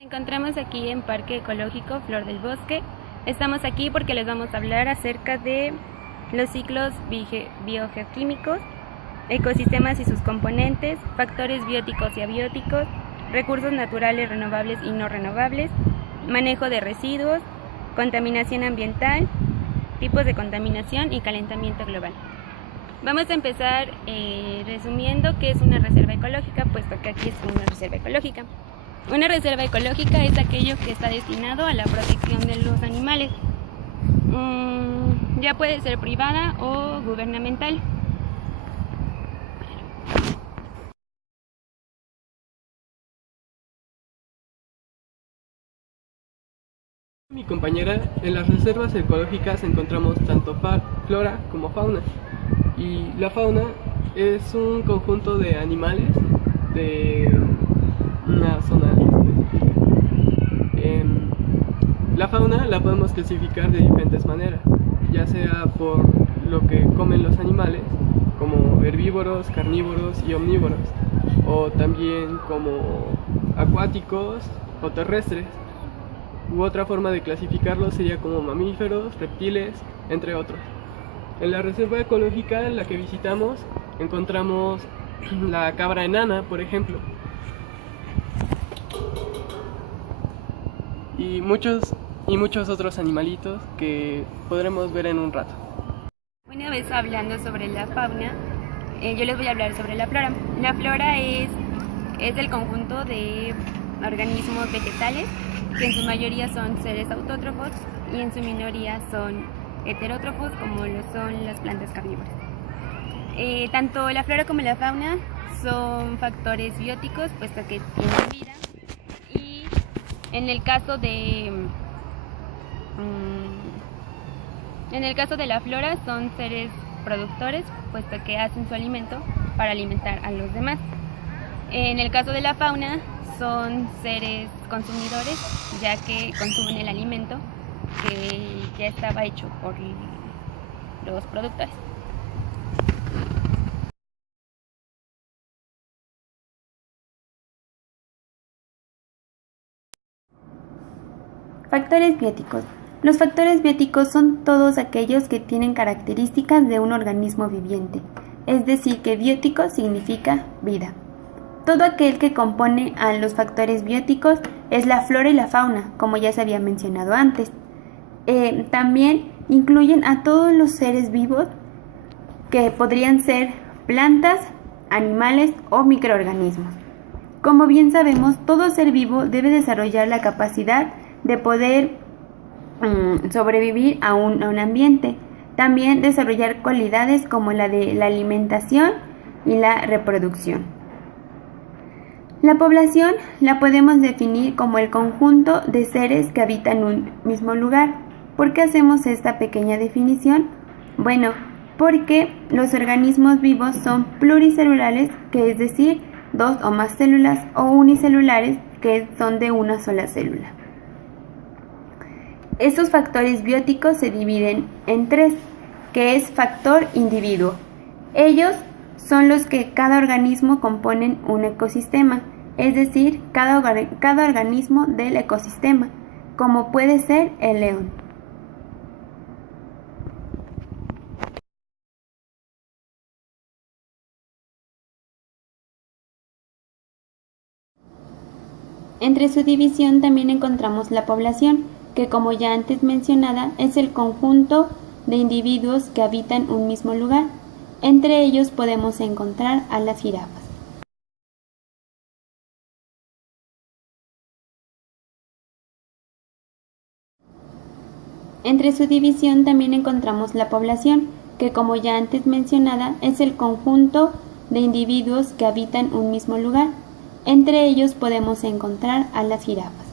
Nos encontramos aquí en Parque Ecológico Flor del Bosque. Estamos aquí porque les vamos a hablar acerca de los ciclos biogeoquímicos, ecosistemas y sus componentes, factores bióticos y abióticos, recursos naturales renovables y no renovables, manejo de residuos, contaminación ambiental, tipos de contaminación y calentamiento global. Vamos a empezar resumiendo qué es una reserva ecológica, puesto que aquí es una reserva ecológica. Una reserva ecológica es aquello que está destinado a la protección de los animales. Ya puede ser privada o gubernamental. Mi compañera, en las reservas ecológicas encontramos tanto flora como fauna. Y la fauna es un conjunto de animales de una zona específica. La fauna la podemos clasificar de diferentes maneras, ya sea por lo que comen los animales, como herbívoros, carnívoros y omnívoros, o también como acuáticos o terrestres. U otra forma de clasificarlos sería como mamíferos, reptiles, entre otros. En la reserva ecológica en la que visitamos encontramos la cabra enana, por ejemplo, y muchos otros animalitos que podremos ver en un rato. Una vez hablando sobre la fauna, yo les voy a hablar sobre la flora. La flora es el conjunto de organismos vegetales, que en su mayoría son seres autótrofos y en su minoría son heterótrofos, como lo son las plantas carnívoras. Tanto la flora como la fauna son factores bióticos, puesto que tienen vida, y en el caso de la flora son seres productores, puesto que hacen su alimento para alimentar a los demás. En el caso de la fauna son seres consumidores, ya que consumen el alimento que ya estaba hecho por los productores. Factores bióticos. Los factores bióticos son todos aquellos que tienen características de un organismo viviente, es decir, que biótico significa vida. Todo aquel que compone a los factores bióticos es la flora y la fauna, como ya se había mencionado antes. También incluyen a todos los seres vivos que podrían ser plantas, animales o microorganismos. Como bien sabemos, todo ser vivo debe desarrollar la capacidad de poder sobrevivir a un ambiente. También desarrollar cualidades como la de la alimentación y la reproducción. La población la podemos definir como el conjunto de seres que habitan un mismo lugar. ¿Por qué hacemos esta pequeña definición? Bueno, porque los organismos vivos son pluricelulares, que es decir, dos o más células, o unicelulares, que son de una sola célula. Estos factores bióticos se dividen en tres, que es factor individuo. Ellos son los que cada organismo componen un ecosistema, es decir, cada organismo del ecosistema, como puede ser el león. Entre su división también encontramos la población, que como ya antes mencionada es el conjunto de individuos que habitan un mismo lugar. Entre ellos podemos encontrar a las jirafas. Entre su división también encontramos la población, que como ya antes mencionada es el conjunto de individuos que habitan un mismo lugar. Entre ellos podemos encontrar a las jirafas.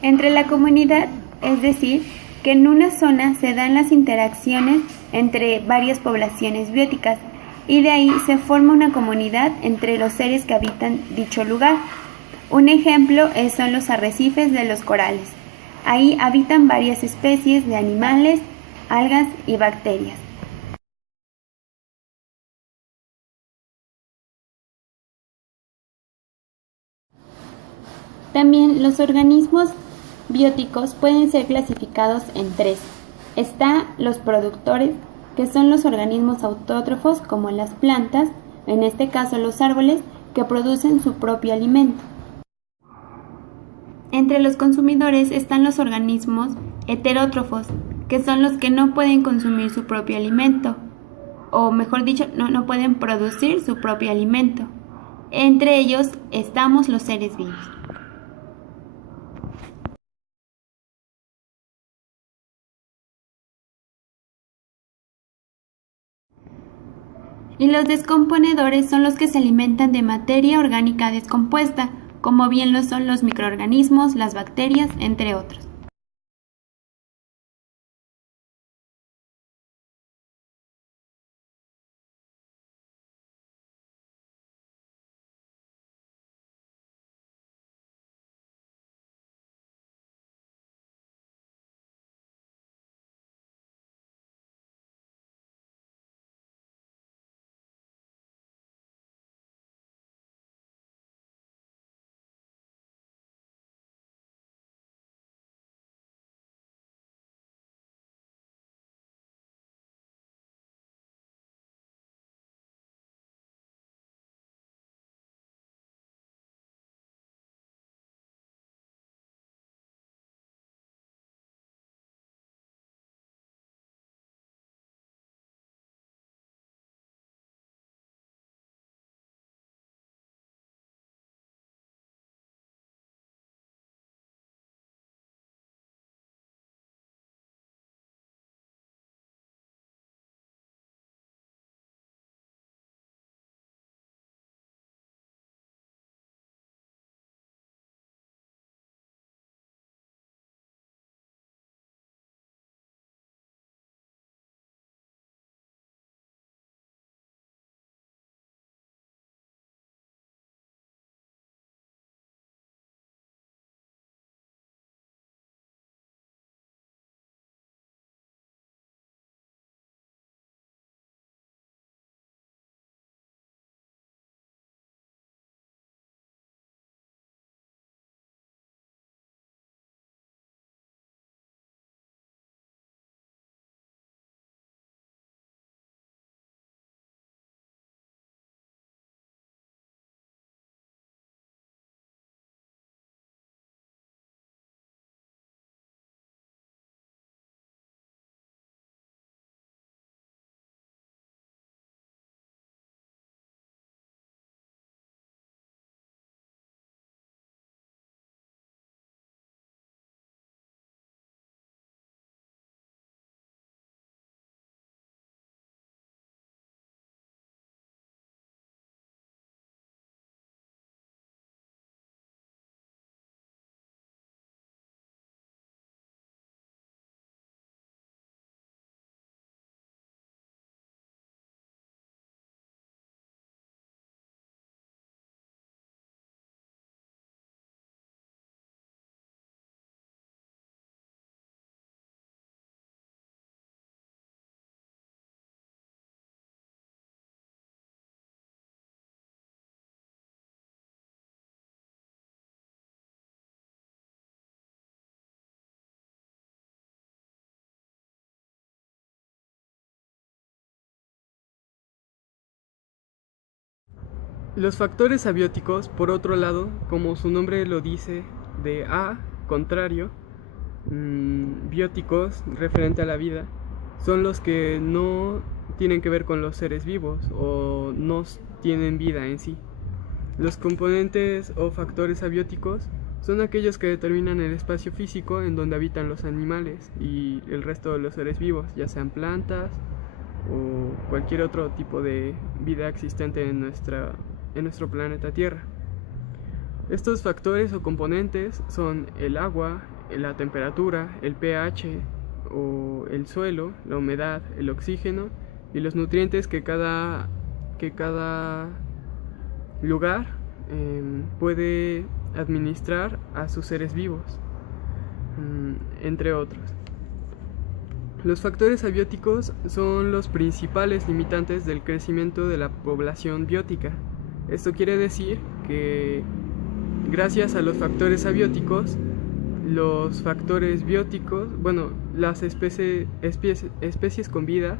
Entre la comunidad, es decir, que en una zona se dan las interacciones entre varias poblaciones bióticas y de ahí se forma una comunidad entre los seres que habitan dicho lugar. Un ejemplo son los arrecifes de los corales. Ahí habitan varias especies de animales, algas y bacterias. También los organismos bióticos pueden ser clasificados en tres. Está los productores, que son los organismos autótrofos como las plantas, en este caso los árboles, que producen su propio alimento. Entre los consumidores están los organismos heterótrofos, que son los que no pueden consumir su propio alimento, o mejor dicho, no pueden producir su propio alimento. Entre ellos estamos los seres vivos. Y los descomponedores son los que se alimentan de materia orgánica descompuesta, como bien lo son los microorganismos, las bacterias, entre otros. Los factores abióticos, por otro lado, como su nombre lo dice, de contrario, bióticos, referente a la vida, son los que no tienen que ver con los seres vivos o no tienen vida en sí. Los componentes o factores abióticos son aquellos que determinan el espacio físico en donde habitan los animales y el resto de los seres vivos, ya sean plantas o cualquier otro tipo de vida existente en nuestro planeta Tierra. Estos factores o componentes son el agua, la temperatura, el pH o el suelo, la humedad, el oxígeno y los nutrientes que cada lugar puede administrar a sus seres vivos, entre otros. Los factores abióticos son los principales limitantes del crecimiento de la población biótica. Esto quiere decir que Gracias a los factores abióticos, los factores bióticos, las especies con vida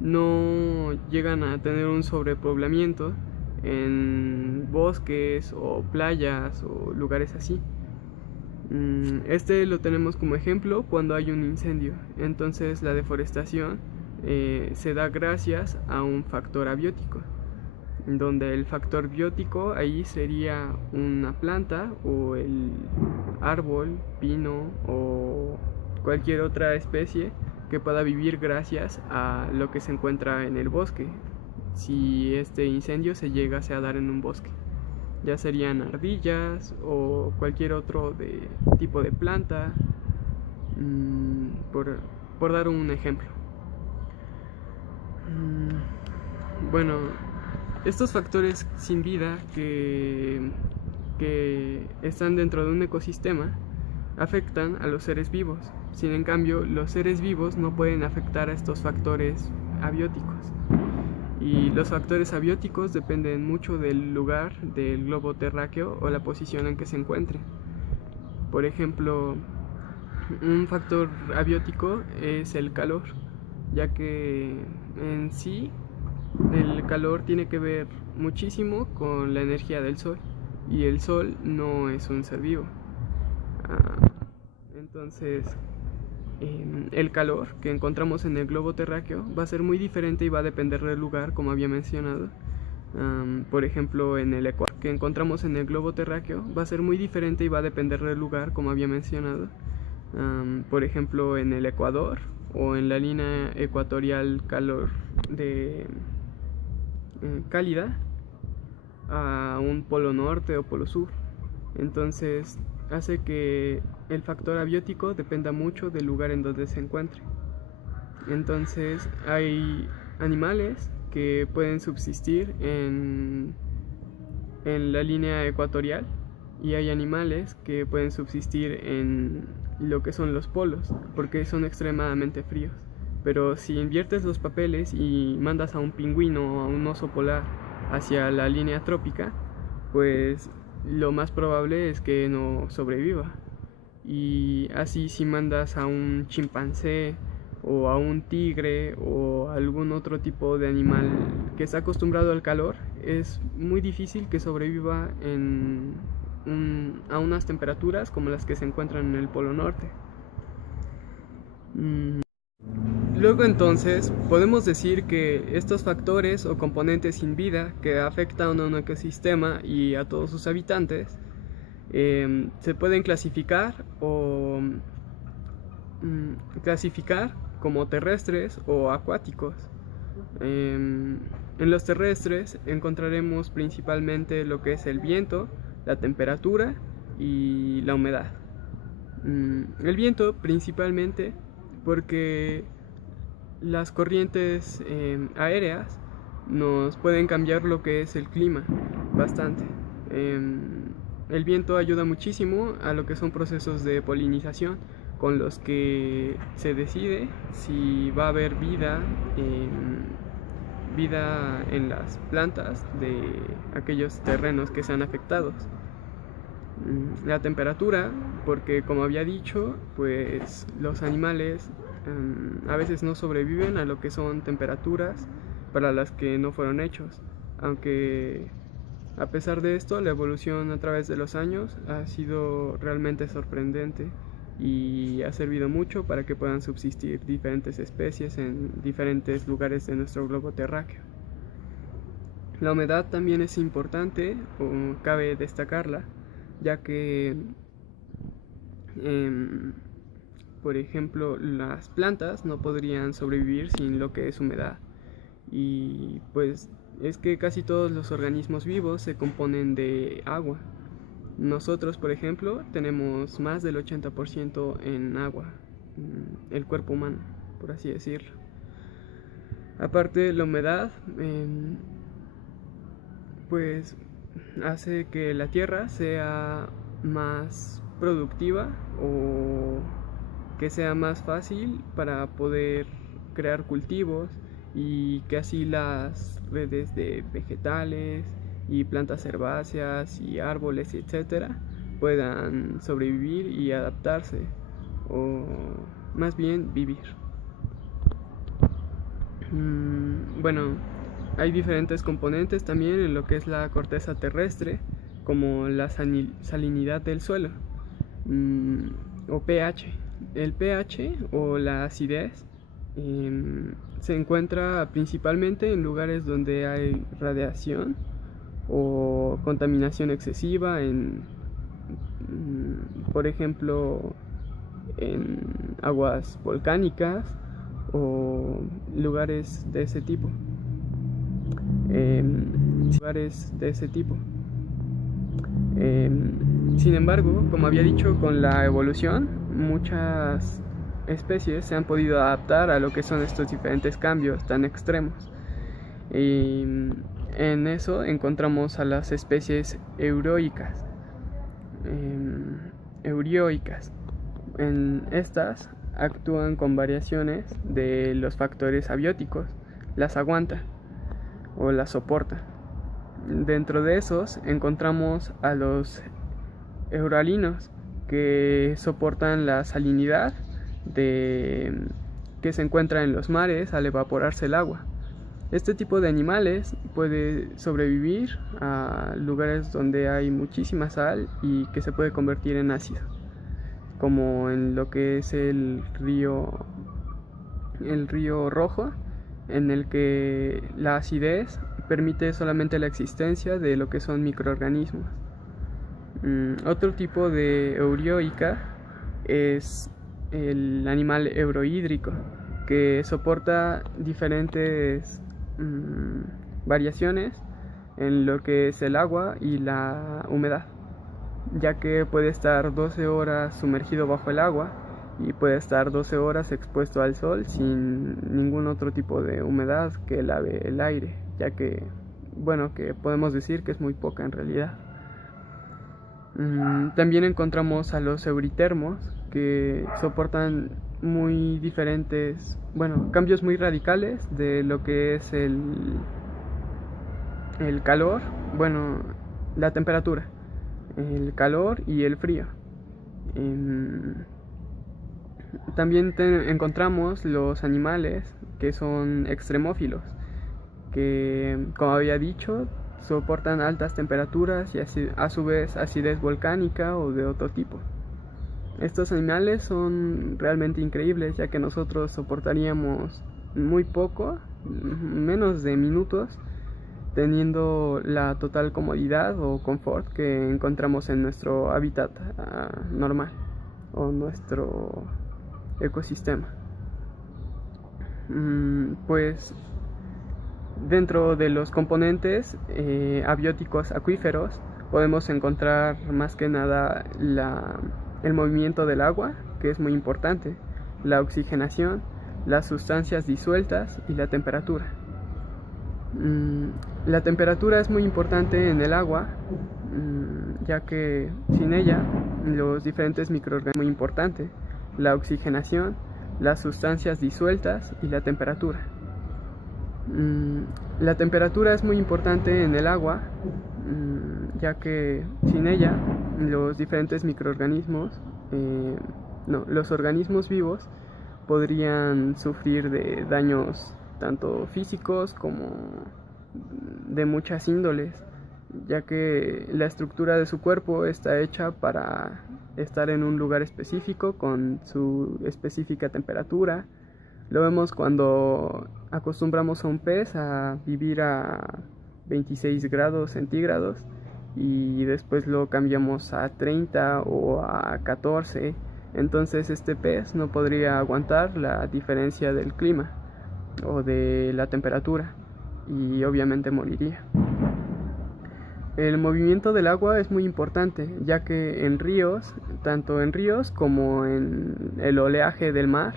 no llegan a tener un sobrepoblamiento en bosques o playas o lugares así. Este lo tenemos como ejemplo cuando hay un incendio. Entonces la deforestación se da gracias a un factor abiótico, donde el factor biótico ahí sería una planta o el árbol, pino o cualquier otra especie que pueda vivir gracias a lo que se encuentra en el bosque. Si este incendio se llegase a dar en un bosque, ya serían ardillas o cualquier otro tipo de planta, por dar un ejemplo. Estos factores sin vida que están dentro de un ecosistema afectan a los seres vivos. Sin en cambio, los seres vivos no pueden afectar a estos factores abióticos. Y los factores abióticos dependen mucho del lugar del globo terráqueo o la posición en que se encuentre. Por ejemplo, un factor abiótico es el calor, ya que en sí el calor tiene que ver muchísimo con la energía del sol, y el sol no es un ser vivo. Entonces, el calor que encontramos en el globo terráqueo va a ser muy diferente y va a depender del lugar, como había mencionado. Por ejemplo, en el Ecuador que encontramos en el globo terráqueo va a ser muy diferente y va a depender del lugar, como había mencionado. Por ejemplo, en el Ecuador o en la línea ecuatorial cálida a un polo norte o polo sur. Entonces hace que el factor abiótico dependa mucho del lugar en donde se encuentre. Entonces hay animales que pueden subsistir en la línea ecuatorial, y hay animales que pueden subsistir en lo que son los polos, porque son extremadamente fríos. Pero si inviertes los papeles y mandas a un pingüino o a un oso polar hacia la línea trópica, pues lo más probable es que no sobreviva. Y así si mandas a un chimpancé o a un tigre o algún otro tipo de animal que está acostumbrado al calor, es muy difícil que sobreviva a unas temperaturas como las que se encuentran en el Polo Norte. Luego entonces podemos decir que estos factores o componentes sin vida que afectan a un ecosistema y a todos sus habitantes se pueden clasificar como terrestres o acuáticos. En los terrestres encontraremos principalmente lo que es el viento, la temperatura y la humedad. El viento principalmente porque las corrientes aéreas nos pueden cambiar lo que es el clima bastante. El viento ayuda muchísimo a lo que son procesos de polinización, con los que se decide si va a haber vida en las plantas de aquellos terrenos que sean afectados. La temperatura, porque como había dicho, pues los animales a veces no sobreviven a lo que son temperaturas para las que no fueron hechos, aunque a pesar de esto la evolución a través de los años ha sido realmente sorprendente y ha servido mucho para que puedan subsistir diferentes especies en diferentes lugares de nuestro globo terráqueo. La humedad también es importante, o cabe destacarla, ya que por ejemplo, las plantas no podrían sobrevivir sin lo que es humedad, y pues es que casi todos los organismos vivos se componen de agua. Nosotros, por ejemplo, tenemos más del 80% en agua, el cuerpo humano, por así decirlo. Aparte, la humedad pues hace que la tierra sea más productiva, o que sea más fácil para poder crear cultivos, y que así las redes de vegetales y plantas herbáceas y árboles, etcétera, puedan sobrevivir y adaptarse, o más bien vivir. Bueno, hay diferentes componentes también en lo que es la corteza terrestre, como la salinidad del suelo, o pH. El pH o la acidez se encuentra principalmente en lugares donde hay radiación o contaminación excesiva, por ejemplo, en aguas volcánicas o lugares de ese tipo. Sin embargo, como había dicho, con la evolución, muchas especies se han podido adaptar a lo que son estos diferentes cambios tan extremos. Y en eso encontramos a las especies eurioicas. En estas actúan con variaciones de los factores abióticos, las aguanta o las soporta. Dentro de esos encontramos a los euralinos, que soportan la salinidad que se encuentra en los mares al evaporarse el agua. Este tipo de animales puede sobrevivir a lugares donde hay muchísima sal y que se puede convertir en ácido, como en lo que es el río Rojo, en el que la acidez permite solamente la existencia de lo que son microorganismos. Otro tipo de eurioica es el animal eurohídrico, que soporta diferentes variaciones en lo que es el agua y la humedad, ya que puede estar 12 horas sumergido bajo el agua y puede estar 12 horas expuesto al sol sin ningún otro tipo de humedad que lave el aire, ya que, bueno, que podemos decir que es muy poca en realidad. También encontramos a los euritermos, que soportan muy diferentes, cambios muy radicales de lo que es el calor, la temperatura, el calor y el frío. También encontramos los animales que son extremófilos, que, como había dicho, soportan altas temperaturas y a su vez acidez volcánica o de otro tipo. Estos animales son realmente increíbles, ya que nosotros soportaríamos muy poco, menos de minutos, teniendo la total comodidad o confort que encontramos en nuestro hábitat normal o nuestro ecosistema. Pues dentro de los componentes abióticos acuíferos podemos encontrar más que nada el movimiento del agua, que es muy importante, la oxigenación, las sustancias disueltas y la temperatura. La temperatura es muy importante en el agua, ya que sin ella los diferentes microorganismos muy importante, la oxigenación, las sustancias disueltas y la temperatura. La temperatura es muy importante en el agua, ya que sin ella los diferentes microorganismos, los organismos vivos podrían sufrir de daños tanto físicos como de muchas índoles, ya que la estructura de su cuerpo está hecha para estar en un lugar específico con su específica temperatura. Lo vemos cuando acostumbramos a un pez a vivir a 26 grados centígrados y después lo cambiamos a 30 o a 14. Entonces este pez no podría aguantar la diferencia del clima o de la temperatura y obviamente moriría. El movimiento del agua es muy importante, ya que en ríos, tanto en ríos como en el oleaje del mar,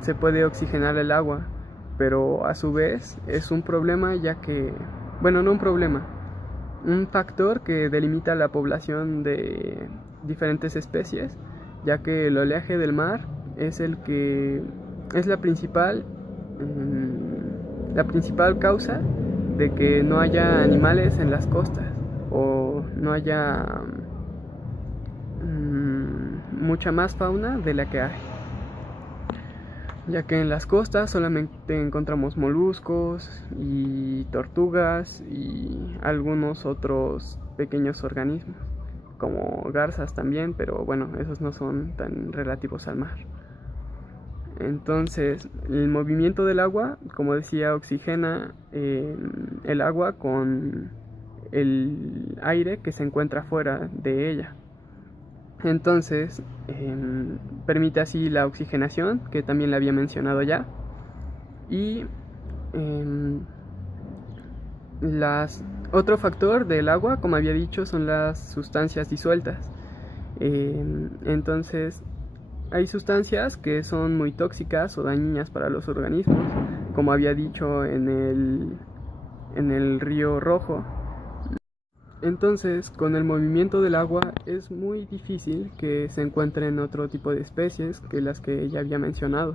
se puede oxigenar el agua, pero a su vez es un problema, ya que, no un problema, un factor que delimita la población de diferentes especies, ya que el oleaje del mar es la principal causa de que no haya animales en las costas o no haya mucha más fauna de la que hay, ya que en las costas solamente encontramos moluscos y tortugas y algunos otros pequeños organismos, como garzas también, pero bueno, esos no son tan relativos al mar. Entonces, el movimiento del agua, como decía, oxigena el agua con el aire que se encuentra fuera de ella. Entonces, permite así la oxigenación, que también la había mencionado ya. Y otro factor del agua, como había dicho, son las sustancias disueltas. Entonces, hay sustancias que son muy tóxicas o dañinas para los organismos, como había dicho en el río Rojo. Entonces, con el movimiento del agua es muy difícil que se encuentren otro tipo de especies que las que ya había mencionado.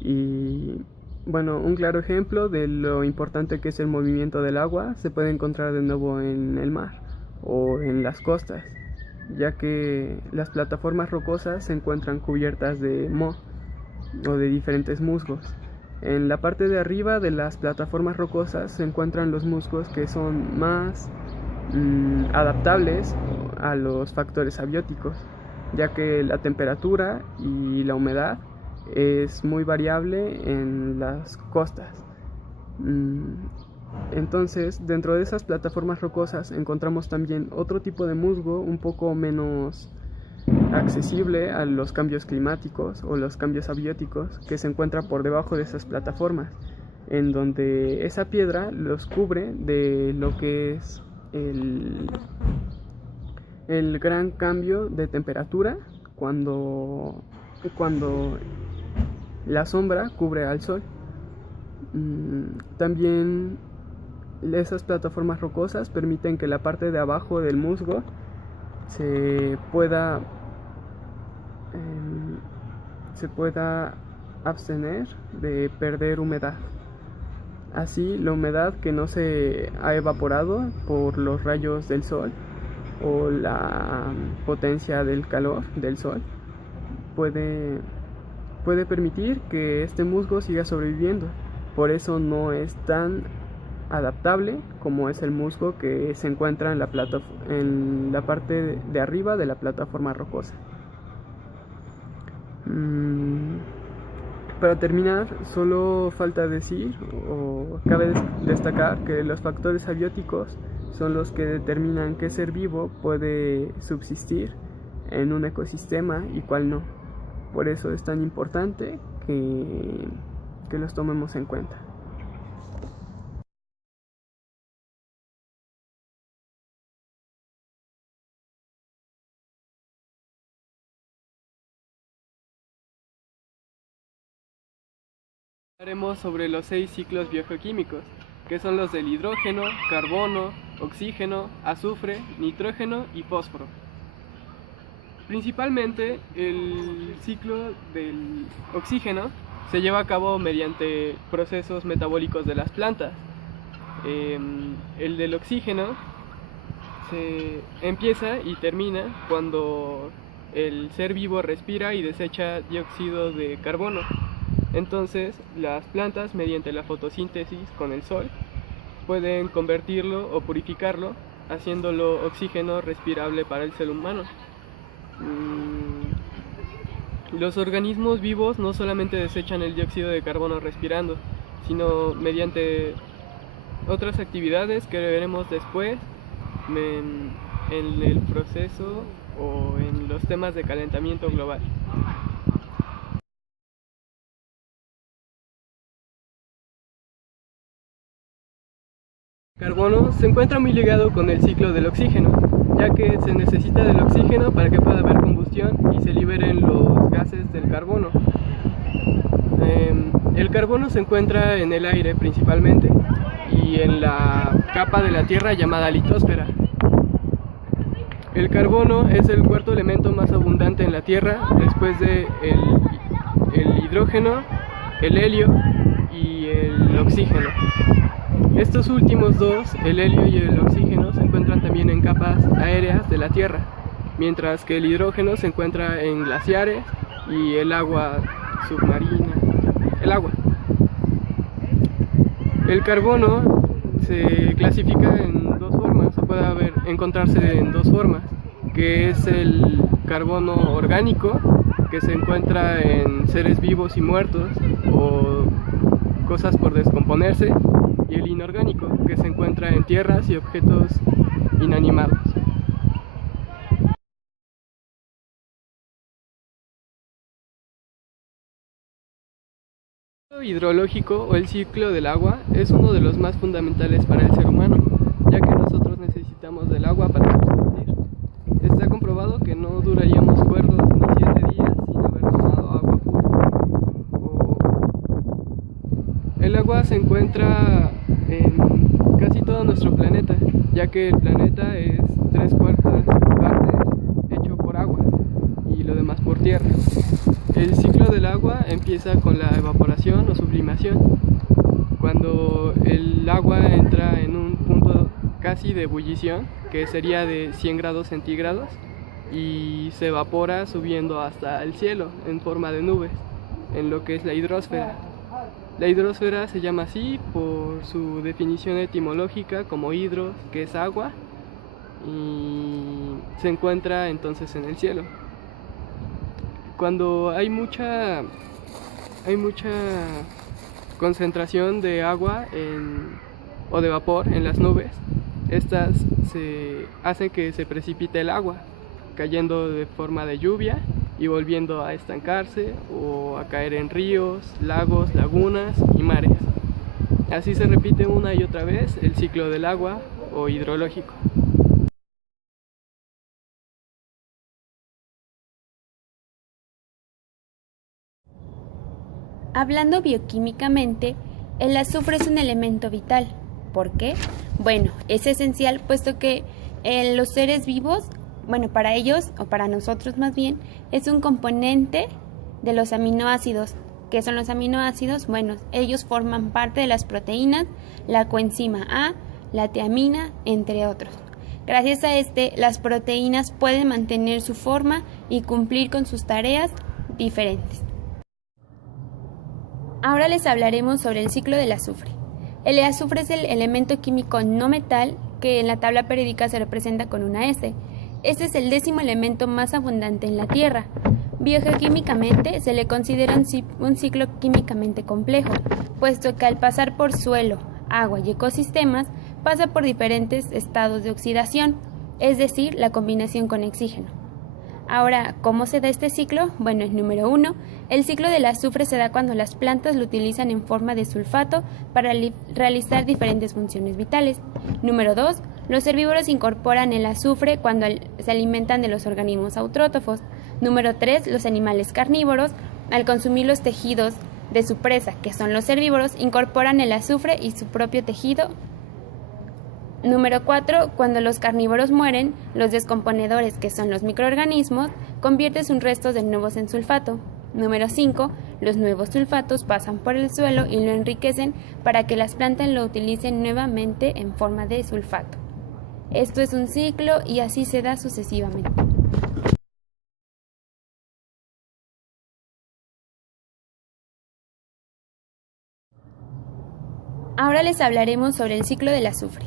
Y bueno, un claro ejemplo de lo importante que es el movimiento del agua se puede encontrar de nuevo en el mar o en las costas, ya que las plataformas rocosas se encuentran cubiertas de moho o de diferentes musgos. En la parte de arriba de las plataformas rocosas se encuentran los musgos que son más adaptables a los factores abióticos, ya que la temperatura y la humedad es muy variable en las costas. Entonces, dentro de esas plataformas rocosas encontramos también otro tipo de musgo un poco menos accesible a los cambios climáticos o los cambios abióticos, que se encuentra por debajo de esas plataformas, en donde esa piedra los cubre de lo que es el gran cambio de temperatura cuando la sombra cubre al sol. También esas plataformas rocosas permiten que la parte de abajo del musgo se pueda abstener de perder humedad. Así, la humedad que no se ha evaporado por los rayos del sol o la potencia del calor del sol puede permitir que este musgo siga sobreviviendo. Por eso no es tan adaptable como es el musgo que se encuentra en la parte de arriba de la plataforma rocosa. Para terminar, solo falta decir o cabe destacar que los factores abióticos son los que determinan qué ser vivo puede subsistir en un ecosistema y cuál no. Por eso es tan importante que los tomemos en cuenta. Hablaremos sobre los 6 ciclos biogeoquímicos, que son los del hidrógeno, carbono, oxígeno, azufre, nitrógeno y fósforo. Principalmente el ciclo del oxígeno se lleva a cabo mediante procesos metabólicos de las plantas. El del oxígeno se empieza y termina cuando el ser vivo respira y desecha dióxido de carbono. Entonces, las plantas, mediante la fotosíntesis con el sol, pueden convertirlo o purificarlo, haciéndolo oxígeno respirable para el ser humano. Los organismos vivos no solamente desechan el dióxido de carbono respirando, sino mediante otras actividades que veremos después en el proceso o en los temas de calentamiento global. El carbono se encuentra muy ligado con el ciclo del oxígeno, ya que se necesita del oxígeno para que pueda haber combustión y se liberen los gases del carbono. El carbono se encuentra en el aire principalmente y en la capa de la Tierra llamada litosfera. El carbono es el cuarto elemento más abundante en la Tierra después de el hidrógeno, el helio y el oxígeno. Estos últimos dos, el helio y el oxígeno, se encuentran también en capas aéreas de la Tierra, mientras que el hidrógeno se encuentra en glaciares y el agua submarina. El carbono se clasifica en dos formas, o puede encontrarse en dos formas, que es el carbono orgánico, que se encuentra en seres vivos y muertos o cosas por descomponerse, y el inorgánico, que se encuentra en tierras y objetos inanimados. El ciclo hidrológico o el ciclo del agua es uno de los más fundamentales para el ser humano, ya que nosotros necesitamos del agua para subsistir. Está comprobado que no duraríamos cuerdos ni 7 días sin haber tomado agua pura. El agua se encuentra en casi todo nuestro planeta, ya que el planeta es 3/4 partes hecho por agua y lo demás por tierra. El ciclo del agua empieza con la evaporación o sublimación, cuando el agua entra en un punto casi de ebullición, que sería de 100 grados centígrados, y se evapora subiendo hasta el cielo en forma de nubes, en lo que es la hidrosfera. La hidrosfera se llama así por su definición etimológica como hidros, que es agua, y se encuentra entonces en el cielo. Cuando hay mucha concentración de agua o de vapor en las nubes, estas hacen que se precipite el agua, cayendo de forma de lluvia y volviendo a estancarse o a caer en ríos, lagos, lagunas y mares. Así se repite una y otra vez el ciclo del agua o hidrológico. Hablando bioquímicamente, el azufre es un elemento vital. ¿Por qué? Bueno, es esencial puesto que los seres vivos, para ellos, o para nosotros más bien, es un componente de los aminoácidos. ¿Qué son los aminoácidos? Bueno, ellos forman parte de las proteínas, la coenzima A, la tiamina, entre otros. Gracias a las proteínas pueden mantener su forma y cumplir con sus tareas diferentes. Ahora les hablaremos sobre el ciclo del azufre. El azufre es el elemento químico no metal que en la tabla periódica se representa con una S. Este es el 10º elemento más abundante en la Tierra. Biogeoquímicamente se le considera un ciclo químicamente complejo, puesto que al pasar por suelo, agua y ecosistemas pasa por diferentes estados de oxidación, es decir, la combinación con oxígeno. Ahora, ¿cómo se da este ciclo? Bueno, número 1, el ciclo del azufre se da cuando las plantas lo utilizan en forma de sulfato para realizar diferentes funciones vitales. Número 2, los herbívoros incorporan el azufre cuando se alimentan de los organismos autrótrofos. Número 3, los animales carnívoros, al consumir los tejidos de su presa, que son los herbívoros, incorporan el azufre y su propio tejido. Número 4, cuando los carnívoros mueren, los descomponedores, que son los microorganismos, convierten sus restos de nuevos en sulfato. Número 5, los nuevos sulfatos pasan por el suelo y lo enriquecen para que las plantas lo utilicen nuevamente en forma de sulfato. Esto es un ciclo y así se da sucesivamente. Ahora les hablaremos sobre el ciclo del azufre.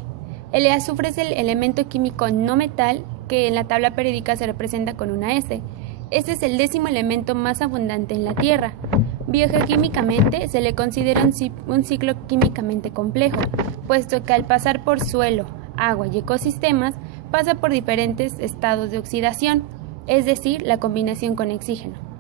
El azufre es el elemento químico no metal que en la tabla periódica se representa con una S. Este es el 10º elemento más abundante en la Tierra. Biogeoquímicamente se le considera un ciclo químicamente complejo, puesto que al pasar por suelo, agua y ecosistemas pasa por diferentes estados de oxidación, es decir, la combinación con oxígeno.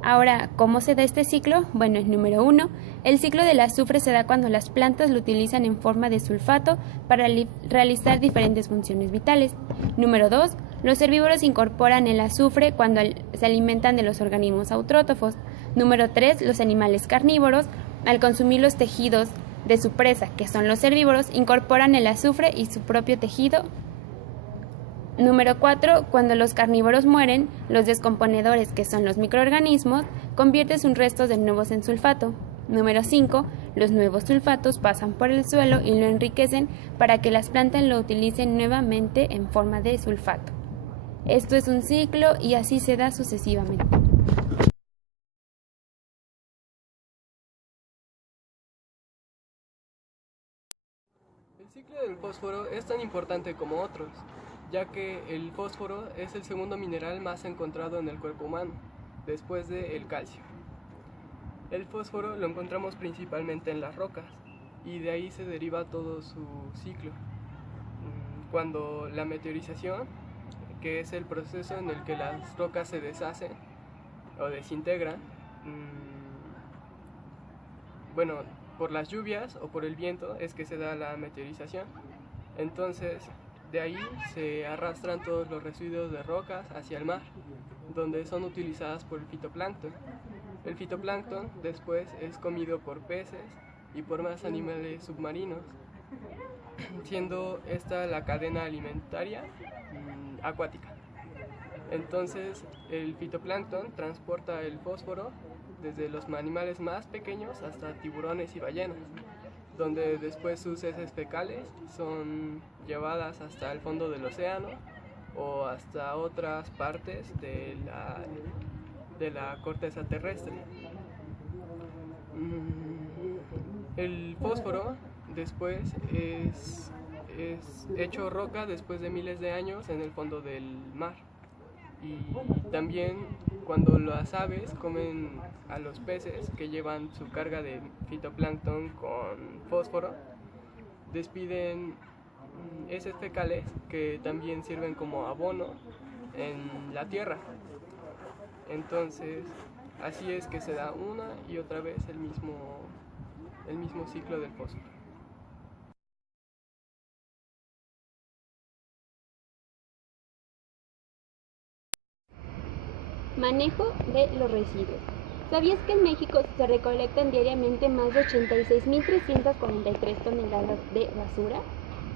Ahora, ¿cómo se da este ciclo? Bueno, número 1, el ciclo del azufre se da cuando las plantas lo utilizan en forma de sulfato para realizar diferentes funciones vitales. Número 2, los herbívoros incorporan el azufre cuando se alimentan de los organismos autrótrofos. Número 3, los animales carnívoros, al consumir los tejidos de su presa, que son los herbívoros, incorporan el azufre y su propio tejido. Número 4, cuando los carnívoros mueren, los descomponedores, que son los microorganismos, convierten sus restos de nuevos en sulfato. Número 5. Los nuevos sulfatos pasan por el suelo y lo enriquecen para que las plantas lo utilicen nuevamente en forma de sulfato. Esto es un ciclo y así se da sucesivamente. El ciclo del fósforo es tan importante como otros, ya que el fósforo es el segundo mineral más encontrado en el cuerpo humano, después del calcio. El fósforo lo encontramos principalmente en las rocas, y de ahí se deriva todo su ciclo. Cuando la meteorización, que es el proceso en el que las rocas se deshacen o desintegran, por las lluvias o por el viento es que se da la meteorización. Entonces, de ahí se arrastran todos los residuos de rocas hacia el mar, donde son utilizadas por el fitoplancton. El fitoplancton después es comido por peces y por más animales submarinos, siendo esta la cadena alimentaria acuática. Entonces, el fitoplancton transporta el fósforo desde los animales más pequeños hasta tiburones y ballenas, donde después sus heces fecales son llevadas hasta el fondo del océano o hasta otras partes de la corteza terrestre. El fósforo después es hecho roca después de miles de años en el fondo del mar. Y también cuando las aves comen a los peces que llevan su carga de fitoplancton con fósforo, despiden heces fecales que también sirven como abono en la tierra. Entonces, así es que se da una y otra vez el mismo ciclo del fósforo. Manejo de los residuos. ¿Sabías que en México se recolectan diariamente más de 86.343 toneladas de basura?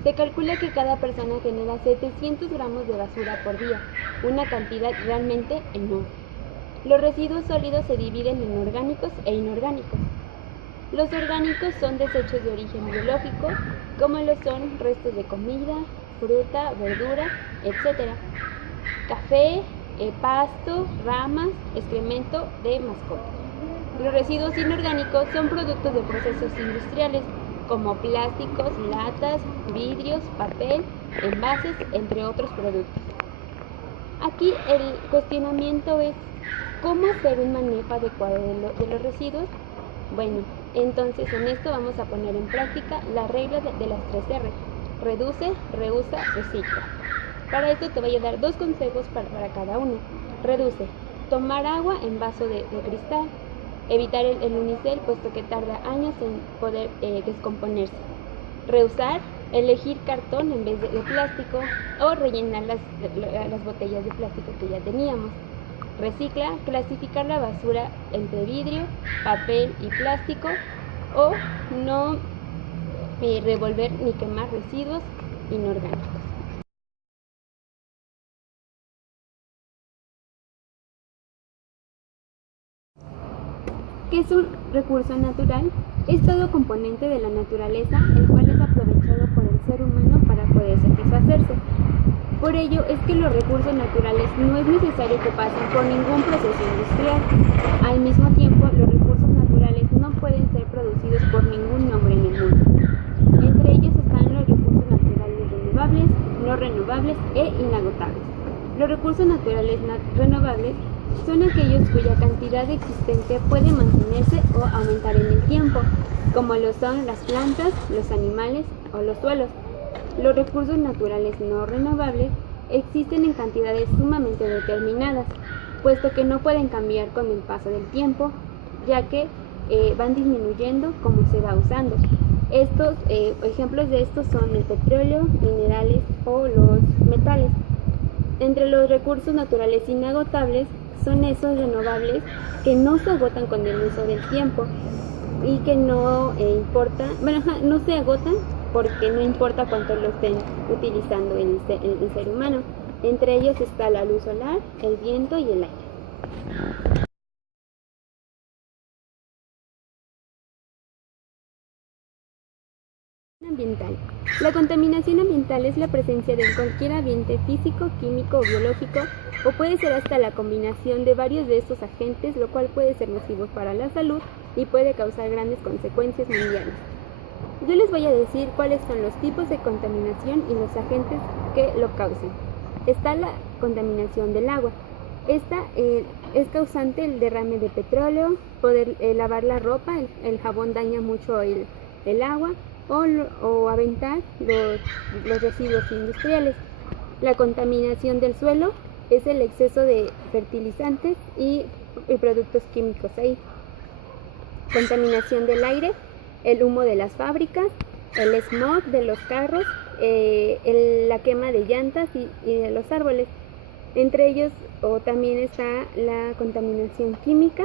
Se calcula que cada persona genera 700 gramos de basura por día, una cantidad realmente enorme. Los residuos sólidos se dividen en orgánicos e inorgánicos. Los orgánicos son desechos de origen biológico, como lo son restos de comida, fruta, verdura, etc. Café, pasto, ramas, excremento de mascotas. Los residuos inorgánicos son productos de procesos industriales como plásticos, latas, vidrios, papel, envases, entre otros productos. Aquí el cuestionamiento es ¿cómo hacer un manejo adecuado de los residuos? Bueno, entonces en esto vamos a poner en práctica la regla de las 3 R: reduce, reusa, recicla. Para esto te voy a dar 2 consejos para cada uno. Reduce: tomar agua en vaso de cristal. Evitar el unicel, puesto que tarda años en poder descomponerse. Reusar: elegir cartón en vez de plástico o rellenar las botellas de plástico que ya teníamos. Recicla: clasificar la basura entre vidrio, papel y plástico, o no revolver ni quemar residuos inorgánicos. ¿Qué es un recurso natural? Es todo componente de la naturaleza, el cual es aprovechado por el ser humano para poder satisfacerse. Por ello es que los recursos naturales no es necesario que pasen por ningún proceso industrial. Al mismo tiempo, los recursos naturales no pueden ser producidos por ningún hombre en el mundo. Entre ellos están los recursos naturales renovables, no renovables e inagotables. Los recursos naturales renovables son aquellos cuya cantidad existente puede mantenerse o aumentar en el tiempo, como lo son las plantas, los animales o los suelos. Los recursos naturales no renovables existen en cantidades sumamente determinadas, puesto que no pueden cambiar con el paso del tiempo, ya que van disminuyendo como se va usando. Estos ejemplos de estos son el petróleo, minerales o los metales. Entre los recursos naturales inagotables son esos renovables que no se agotan con el uso del tiempo y que no no se agotan porque no importa cuánto lo estén utilizando el ser humano. Entre ellos está la luz solar, el viento y el aire. Ambiental. La contaminación ambiental es la presencia de cualquier ambiente físico, químico o biológico, o puede ser hasta la combinación de varios de estos agentes, lo cual puede ser nocivo para la salud y puede causar grandes consecuencias mundiales. Yo les voy a decir cuáles son los tipos de contaminación y los agentes que lo causan. Está la contaminación del agua. Esta es causante el derrame de petróleo, poder lavar la ropa, el jabón daña mucho el agua, o aventar los residuos industriales. La contaminación del suelo es el exceso de fertilizantes y productos químicos ahí. Contaminación del aire, el humo de las fábricas, el smog de los carros, la quema de llantas y de los árboles. Entre ellos también está la contaminación química,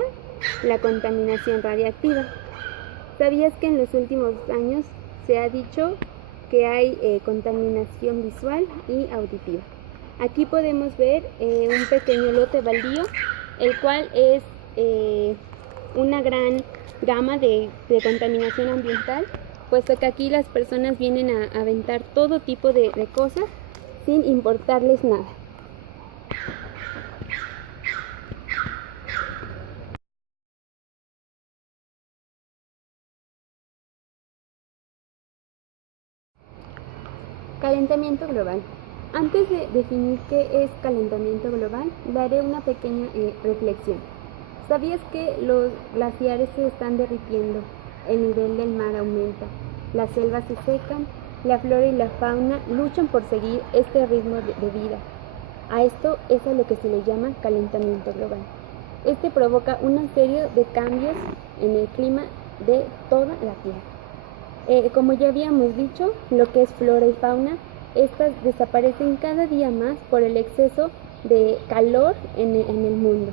la contaminación radiactiva. ¿Sabías que en los últimos años se ha dicho que hay contaminación visual y auditiva? Aquí podemos ver un pequeño lote baldío, el cual es una gran gama de contaminación ambiental, puesto que aquí las personas vienen a aventar todo tipo de cosas sin importarles nada. Calentamiento global. Antes de definir qué es calentamiento global, daré una pequeña reflexión. ¿Sabías que los glaciares se están derritiendo? El nivel del mar aumenta, las selvas se secan, la flora y la fauna luchan por seguir este ritmo de vida. A esto es a lo que se le llama calentamiento global. Este provoca una serie de cambios en el clima de toda la Tierra. Como ya habíamos dicho, lo que es flora y fauna, estas desaparecen cada día más por el exceso de calor en el mundo.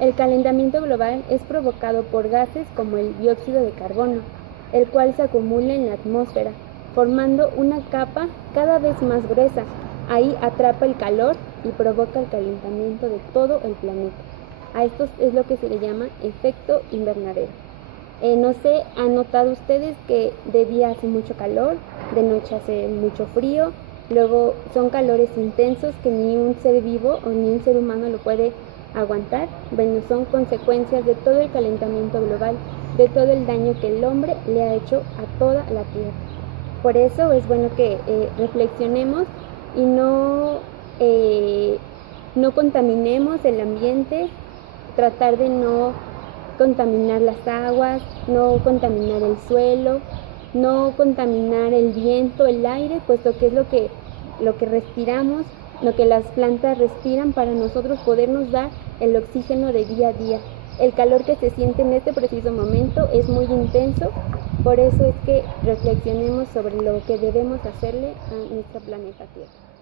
El calentamiento global es provocado por gases como el dióxido de carbono, el cual se acumula en la atmósfera, formando una capa cada vez más gruesa. Ahí atrapa el calor y provoca el calentamiento de todo el planeta. A esto es lo que se le llama efecto invernadero. No sé, ¿han notado ustedes que de día hace mucho calor, de noche hace mucho frío? Luego son calores intensos que ni un ser vivo o ni un ser humano lo puede aguantar. Bueno, son consecuencias de todo el calentamiento global, de todo el daño que el hombre le ha hecho a toda la Tierra. Por eso es bueno que reflexionemos y no contaminemos el ambiente, tratar de no contaminar las aguas, no contaminar el suelo, no contaminar el viento, el aire, puesto que es lo que respiramos, lo que las plantas respiran para nosotros podernos dar el oxígeno de día a día. El calor que se siente en este preciso momento es muy intenso, por eso es que reflexionemos sobre lo que debemos hacerle a nuestro planeta Tierra.